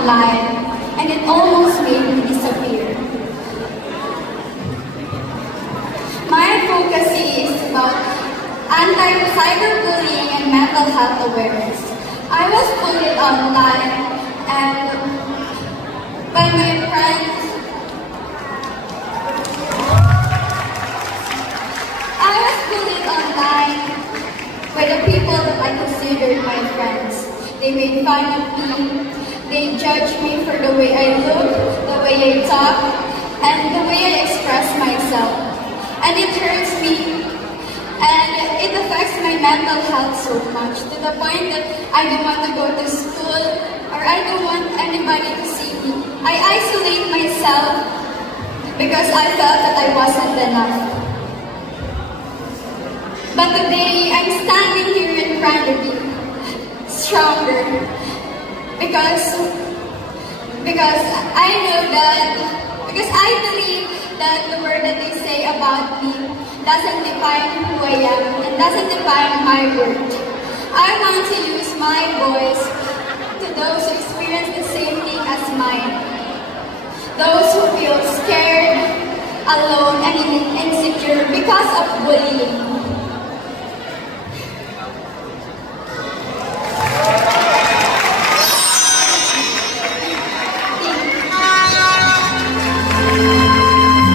online, and it almost made me disappear. My advocacy is about anti-cyberbullying and mental health awareness. I was bullied online and by my friends. I was bullied online by the people that I considered my friends. They made fun of me. They judged me for the way I look, the way I talk, and the way I express myself. And it hurts me. And it affects my mental health so much to the point that I don't want to go to school or I don't want anybody to see me. I isolate myself because I felt that I wasn't enough. But today, I'm standing here in front of you, stronger, because I believe that the word that they say about me doesn't define who I am and doesn't define my worth. I want to use my voice to those who experience the same thing as mine. Those who feel scared, alone, and insecure because of bullying.